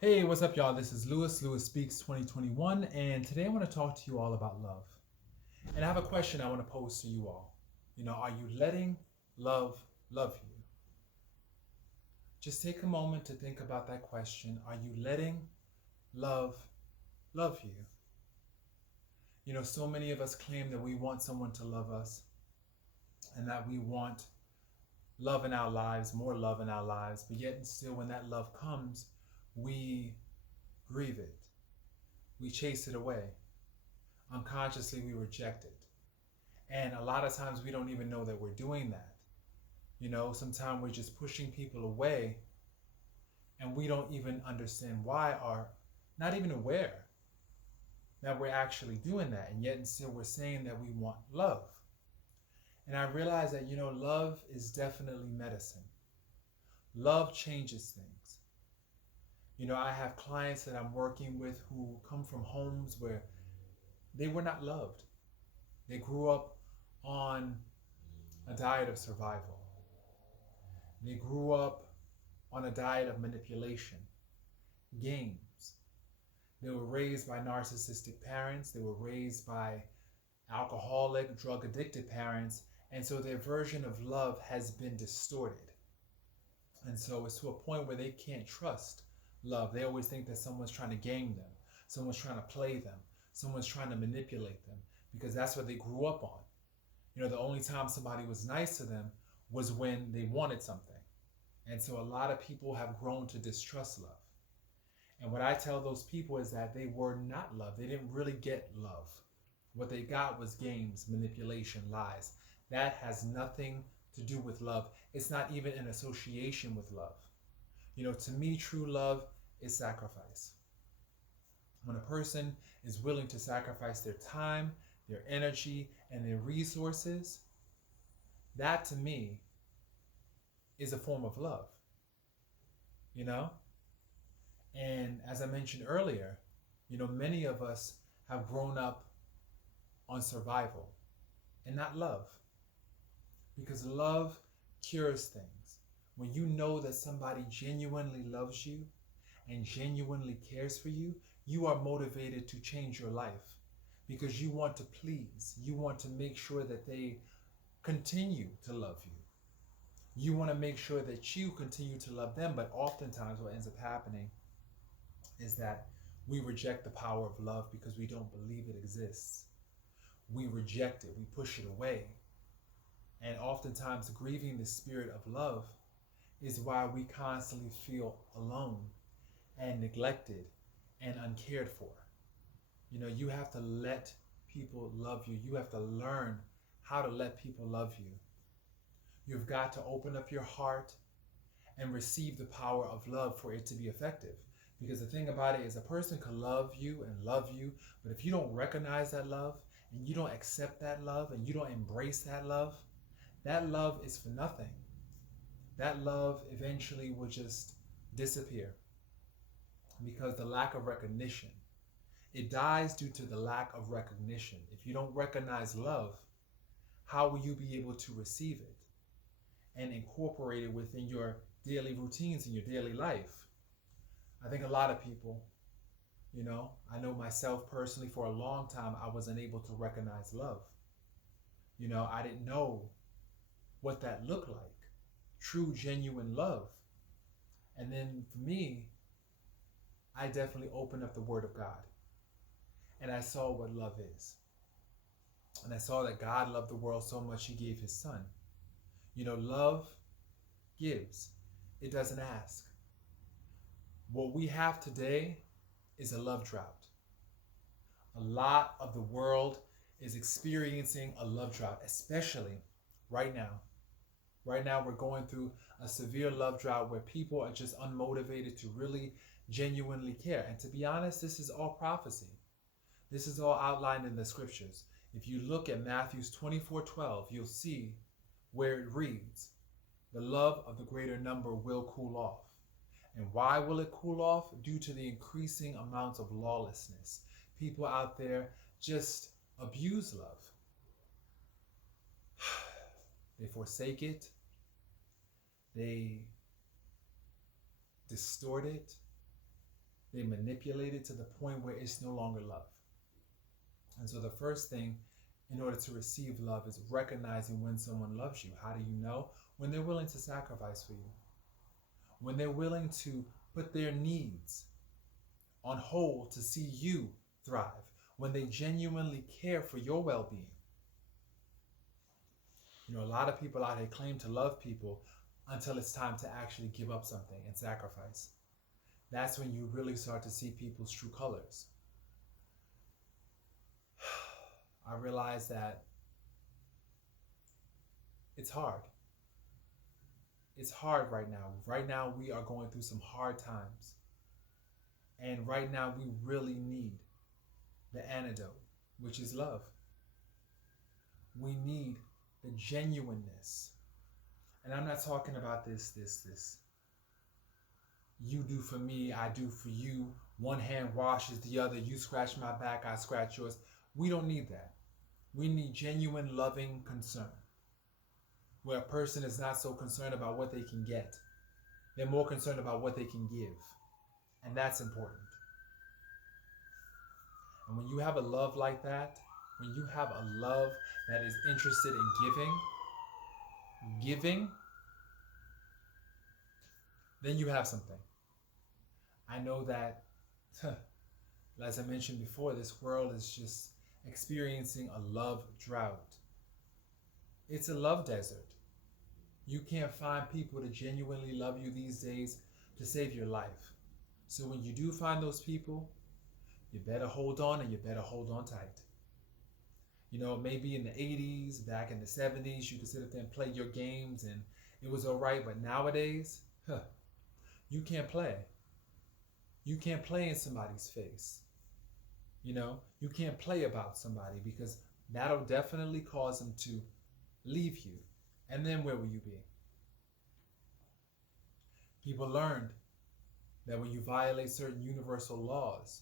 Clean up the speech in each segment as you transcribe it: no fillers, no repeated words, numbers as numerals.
Hey, what's up, y'all? This is Lewis Speaks 2021, and today I want to talk to you all about love. And I have a question I want to pose to you all. Are you letting love you? Just take a moment to think about that question. Are you letting love love you? So many of us claim that we want someone to love us and that we want love in our lives, more love in our lives, but yet and still, when that love comes, we grieve it, we chase it away. Unconsciously, we reject it. And a lot of times we don't even know that we're doing that. Sometimes we're just pushing people away and we don't even understand why, or not even aware that we're actually doing that. And yet and still we're saying that we want love. And I realize that, love is definitely medicine. Love changes things. I have clients that I'm working with who come from homes where they were not loved. They grew up on a diet of survival. They grew up on a diet of manipulation, games. They were raised by narcissistic parents. They were raised by alcoholic, drug addicted parents. And so their version of love has been distorted. And so it's to a point where they can't trust love. They always think that someone's trying to game them, someone's trying to play them, someone's trying to manipulate them, because that's what they grew up on. The only time somebody was nice to them was when they wanted something. And so a lot of people have grown to distrust love. And what I tell those people is that they were not loved. They didn't really get love. What they got was games, manipulation, lies. That has nothing to do with love. It's not even an association with love. To me, true love is sacrifice. When a person is willing to sacrifice their time, their energy, and their resources, that to me is a form of love. you know? And as I mentioned earlier, many of us have grown up on survival and not love. Because love cures things. When you know that somebody genuinely loves you and genuinely cares for you, you are motivated to change your life because you want to please. You want to make sure that they continue to love you. You want to make sure that you continue to love them. But oftentimes what ends up happening is that we reject the power of love because we don't believe it exists. We reject it. We push it away. And oftentimes grieving the spirit of love is why we constantly feel alone and neglected and uncared for. You have to let people love you. You have to learn how to let people love you. You've got to open up your heart and receive the power of love for it to be effective. Because the thing about it is a person can love you and love you, but if you don't recognize that love and you don't accept that love and you don't embrace that love is for nothing. That love eventually will just disappear because the lack of recognition. It dies due to the lack of recognition. If you don't recognize love, how will you be able to receive it and incorporate it within your daily routines in your daily life? I think a lot of people, I know myself personally, for a long time, I was unable to recognize love. I didn't know what that looked like, true, genuine love. And then for me, I definitely opened up the Word of God and I saw what love is. And I saw that God loved the world so much he gave his son. Love gives, it doesn't ask. What we have today is a love drought. A lot of the world is experiencing a love drought, especially right now. Right now, we're going through a severe love drought where people are just unmotivated to really genuinely care. And to be honest, this is all prophecy. This is all outlined in the scriptures. If you look at Matthew's 24:12, you'll see where it reads, the love of the greater number will cool off. And why will it cool off? Due to the increasing amounts of lawlessness. People out there just abuse love. They forsake it. They distort it. They manipulate it to the point where it's no longer love. And so the first thing in order to receive love is recognizing when someone loves you. How do you know? When they're willing to sacrifice for you. When they're willing to put their needs on hold to see you thrive. When they genuinely care for your well-being. You know, a lot of people out here claim to love people until it's time to actually give up something and sacrifice. That's when you really start to see people's true colors. I realize that it's hard. It's hard right now. Right now, we are going through some hard times. And right now, we really need the antidote, which is love. We need the genuineness. And I'm not talking about this. You do for me, I do for you. One hand washes the other. You scratch my back, I scratch yours. We don't need that. We need genuine, loving concern. Where a person is not so concerned about what they can get. They're more concerned about what they can give. And that's important. And when you have a love like that, when you have a love that is interested in giving, then you have something. I know that, as I mentioned before, this world is just experiencing a love drought. It's a love desert. You can't find people to genuinely love you these days to save your life. So when you do find those people, you better hold on, and you better hold on tight. You know, maybe in the 80s, back in the 70s, you could sit up there and play your games and it was all right. But nowadays, you can't play. You can't play in somebody's face. You know, you can't play about somebody because that'll definitely cause them to leave you. And then where will you be? People learned that when you violate certain universal laws,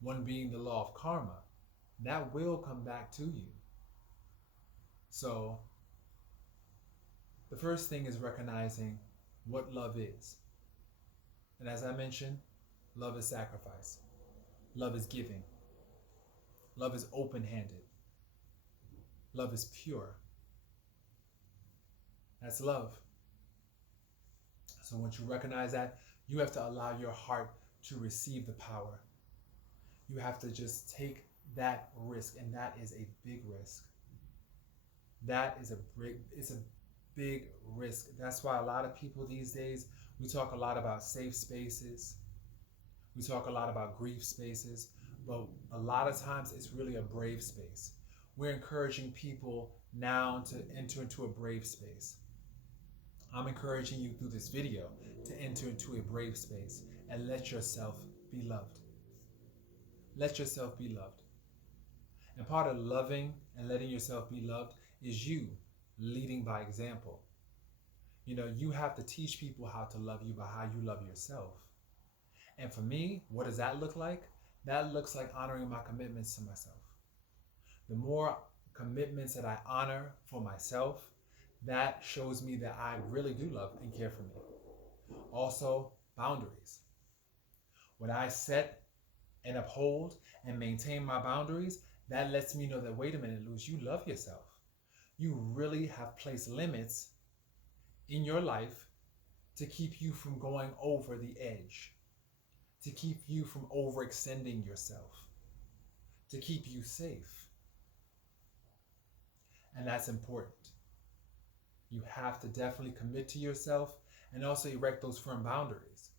one being the law of karma, that will come back to you. So, the first thing is recognizing what love is. And as I mentioned, love is sacrifice. Love is giving. Love is open-handed. Love is pure. That's love. So once you recognize that, you have to allow your heart to receive the power. You have to just take that risk, and that is a big risk. It's a big risk. That's why a lot of people these days, we talk a lot about safe spaces. We talk a lot about grief spaces, but a lot of times it's really a brave space. We're encouraging people now to enter into a brave space. I'm encouraging you through this video to enter into a brave space and let yourself be loved. Let yourself be loved. And part of loving and letting yourself be loved is you leading by example. You know, you have to teach people how to love you by how you love yourself. And for me, what does that look like? That looks like honoring my commitments to myself. The more commitments that I honor for myself, that shows me that I really do love and care for me. Also, boundaries. When I set and uphold and maintain my boundaries, that lets me know that, wait a minute, Luz, you love yourself. You really have placed limits in your life to keep you from going over the edge, to keep you from overextending yourself, to keep you safe. And that's important. You have to definitely commit to yourself and also erect those firm boundaries.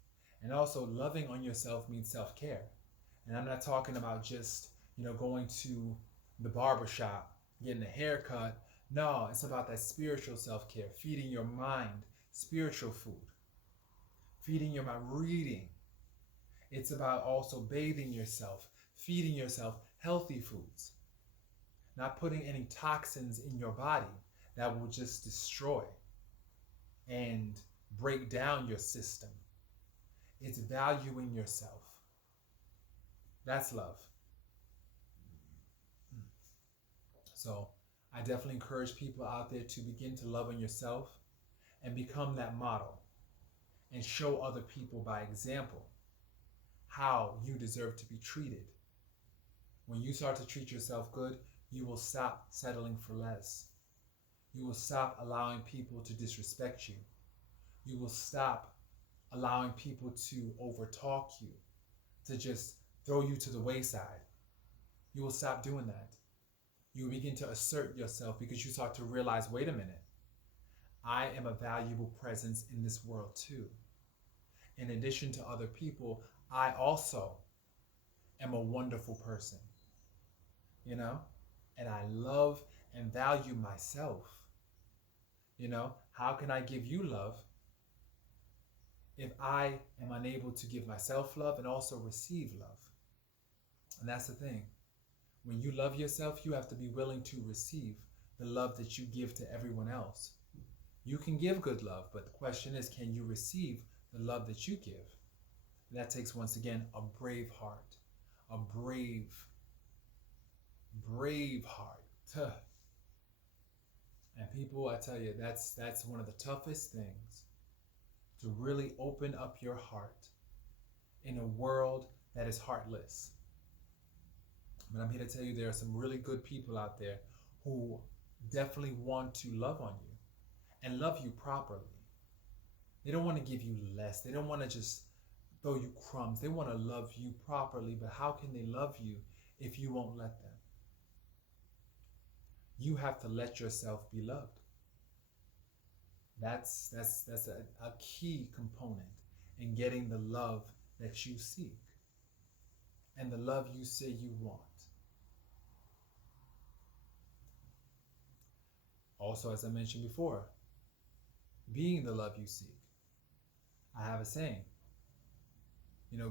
And also, loving on yourself means self-care. And I'm not talking about just, going to the barbershop, getting a haircut. No, it's about that spiritual self-care, feeding your mind spiritual food, feeding your mind reading. It's about also bathing yourself, feeding yourself healthy foods, not putting any toxins in your body that will just destroy and break down your system. It's valuing yourself. That's love. So I definitely encourage people out there to begin to love on yourself and become that model and show other people by example how you deserve to be treated. When you start to treat yourself good, you will stop settling for less. You will stop allowing people to disrespect you. You will stop allowing people to overtalk you, to just throw you to the wayside. You will stop doing that. You will begin to assert yourself because you start to realize, wait a minute, I am a valuable presence in this world too. In addition to other people, I also am a wonderful person, you know? And I love and value myself. How can I give you love if I am unable to give myself love and also receive love? And that's the thing. When you love yourself, you have to be willing to receive the love that you give to everyone else. You can give good love, but the question is, can you receive the love that you give? And that takes, once again, a brave heart. A brave heart. And people, I tell you, that's one of the toughest things, to really open up your heart in a world that is heartless. But I'm here to tell you, there are some really good people out there who definitely want to love on you and love you properly. They don't want to give you less. They don't want to just throw you crumbs. They want to love you properly. But how can they love you if you won't let them? You have to let yourself be loved. That's a key component in getting the love that you seek and the love you say you want. Also, as I mentioned before, being the love you seek. I have a saying,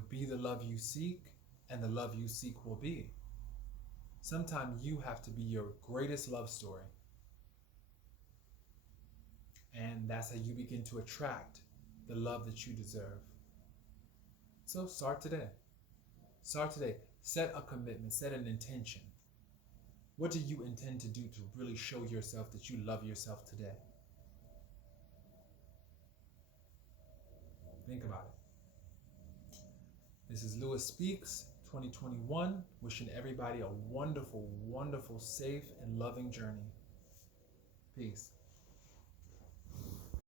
be the love you seek, and the love you seek will be. Sometimes you have to be your greatest love story. And that's how you begin to attract the love that you deserve. So start today. Start today. Set a commitment, set an intention. What do you intend to do to really show yourself that you love yourself today? Think about it. This is Lewis Speaks 2021, wishing everybody a wonderful, wonderful, safe, and loving journey. Peace.